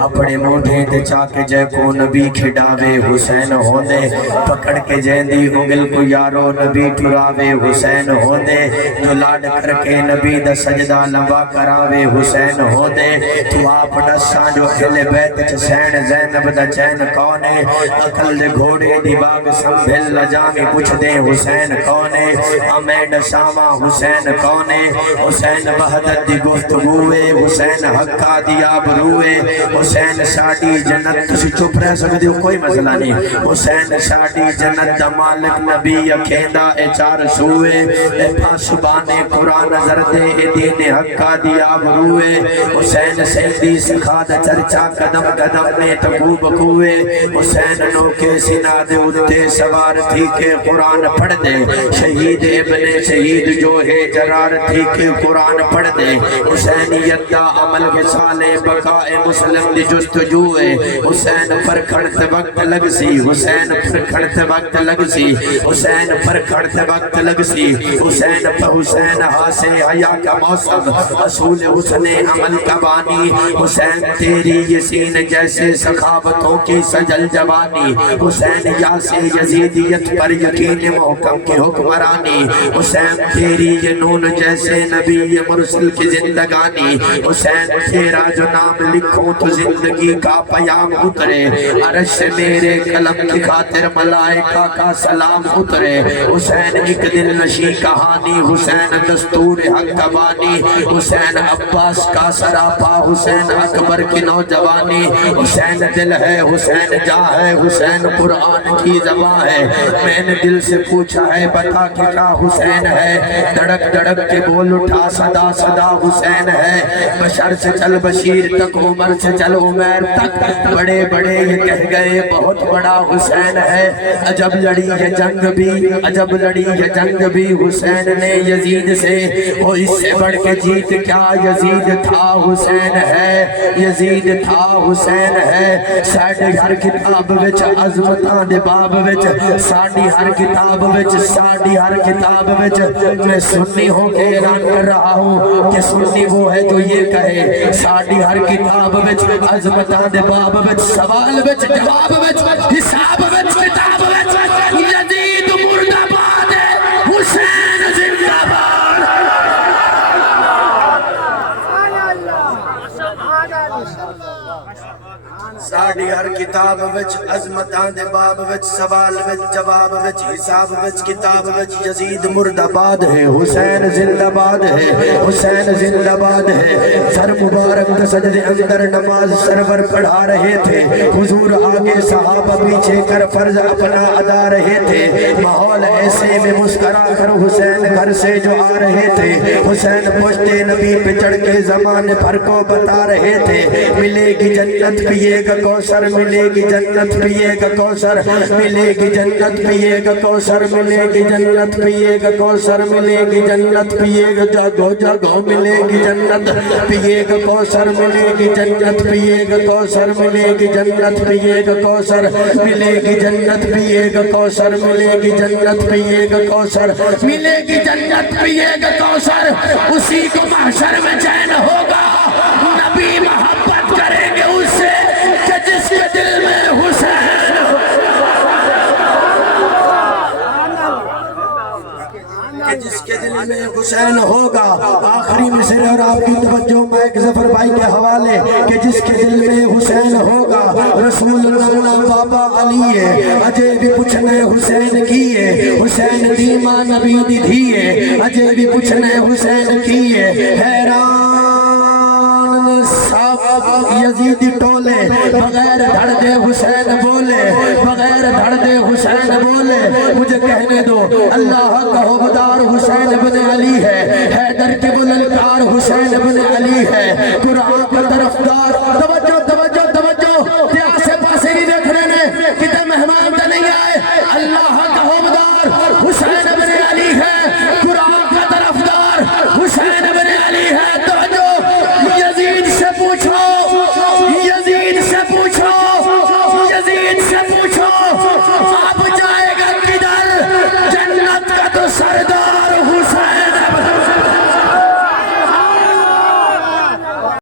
اپنے موڈھے تے چاکے جے کو نبی کھڑاوے حسین ہوندے پکڑ کے جیندی انگل کو یارو نبی ٹھراوے حسین ہوندے جو لاڈ کر کے نبی دا سجدہ لمبا کراوے حسین ہوندے تو آپ نساں جو اہل بیت چسین زینب دا چین کونے عقل دے گھوڑے دی باغ سنبھل لجامی پوچھ دے حسین کونے امین شامہ حسین کونے حسین وحدت دی گفتگوے حسین حقہ دی آبروے حسین ساڑی جنت تسی چپ رہ سکتے ہو کوئی مسئلہ نہیں حسین ساڑی جنت دا مالک نبی اکھیندہ اے چار سوئے اے پاسبانے قرآن نظر دے اے دین حقہ دی آبروے حسین سیدی سکھا دا چرچا قدم قدم نے تقوب کوئے حسین نو کے سینہ دے اتے سوار تھی کہ قرآن پڑھ دے شہید ابن شہید جو ہے جرار تھی کہ قرآن پڑھ دے حسینیت دا عمل کے سالے بقائے مسلم دی جستجوئے حسین پر کھڑت وقت لگ سی حسین پر کھڑت وقت لگ سی حسین پر کھڑت وقت لگ سی حسین پر حسین ہاسے حیاء کا موسم اصول حسن عمل کا بانی حسین تیری یسین جیسے سخاوتوں کی سجل جوانی حسین یاسی یزیدیت پر یقین محکم کی حکمرانی حسین تیری یہ نون جیسے نبی مرسل کی زندگانی حسین تیرا جو نام لکھوں تو زندگی کا پیام اترے عرش میرے قلم کی خاطر ملائکہ کا سلام اترے حسین ایک دل نشی کہانی حسین دستور حق بانی حسین عباس کا سراپا حسین اکبر کی نوجوانی حسین دل ہے حسین جاں ہے حسین قرآن کی زبان ہے میں نے دل سے پوچھا ہے بتا کہ کیا حسین ہے دڑک دڑک کے بول اٹھا صدا صدا حسین ہے بشر سے چل بشیر تک عمر سے چل عمیر تک بڑے بڑے یہ کہہ گئے بہت بڑا حسین ہے عجب لڑی یہ جنگ بھی عجب لڑی یہ جنگ بھی حسین نے یزید سے وہ اس سے بڑھ کے جیت کیا یزید تھا حسین ہے یزید تھا حسین ہے ساڑی ہر کتاب وچ عظمتاں دے باب وچ ساڑی ہر کتاب وچ ساڑی ہر کتاب وچ میں سنی ہوں کہ اعلان کر رہا ہوں کہ سنی وہ ہے تو یہ کہے ساڑی ہر کتاب وچ عظمتاں دے باب وچ سوال وچ جواب وچ حساب وچ کتاب وچ یزید مرد آباد حسین زندہ باد ساڑی ہر کتاب وچ عظمتاں دے باب وچ سوال وچ جواب وچ حساب وچ کتاب وچ یزید مرد آباد ہے حسین زندہ باد ہے حسین زندہ باد ہے سر مبارک سجدے اندر نماز سرور پڑھا رہے تھے حضور آگے صحابہ پیچھے کر فرض اپنا ادا رہے تھے ماحول ایسے میں مسکرا کر حسین گھر سے جو آ رہے تھے حسین پشتے نبی پہ چڑھ کے زمانے بھر کو بتا رہے تھے ملے گی جنت پیے گا کوثر ملے گی جنت پیے گا کوثر ملے گی جنت پیے گا کوثر ملے گی جنت پیے گا کوثر ملے گی جنت پیے گا جاگو جاگو ملے گی جنت پیے گا کوثر ملے گی جنت پیے گا کوثر ملے گی جنت پیے گا کوثر ملے گی جنت پیے گا کوثر ملے گی جنت پیے گا کوثر ملے گی جنت پیے گا کوثر اسی کو محشر میں چین ہوگا نبی محبت کریں گے اس سے کہ جس کے دل میں حسین کہ جس کے دل میں حسین ہوگا آخری مصر اور آپ کی توجہ مائک ظفر بھائی کے حوالے کہ جس کے دل میں حسین ہوگا رسول اللہ بابا علی ہے اجے بھی پوچھنے حسین کیے حسین دیما نبی دی دھیے اجے بھی پوچھنے حسین کیے حیران یزیدی ٹولے بغیر دھڑ دے حسین بولے بغیر دھڑ دے حسین بولے مجھے کہنے دو اللہ کا حبدار حسین بن علی ہے حیدر کے بللکار حسین بن علی ہے قرآن کا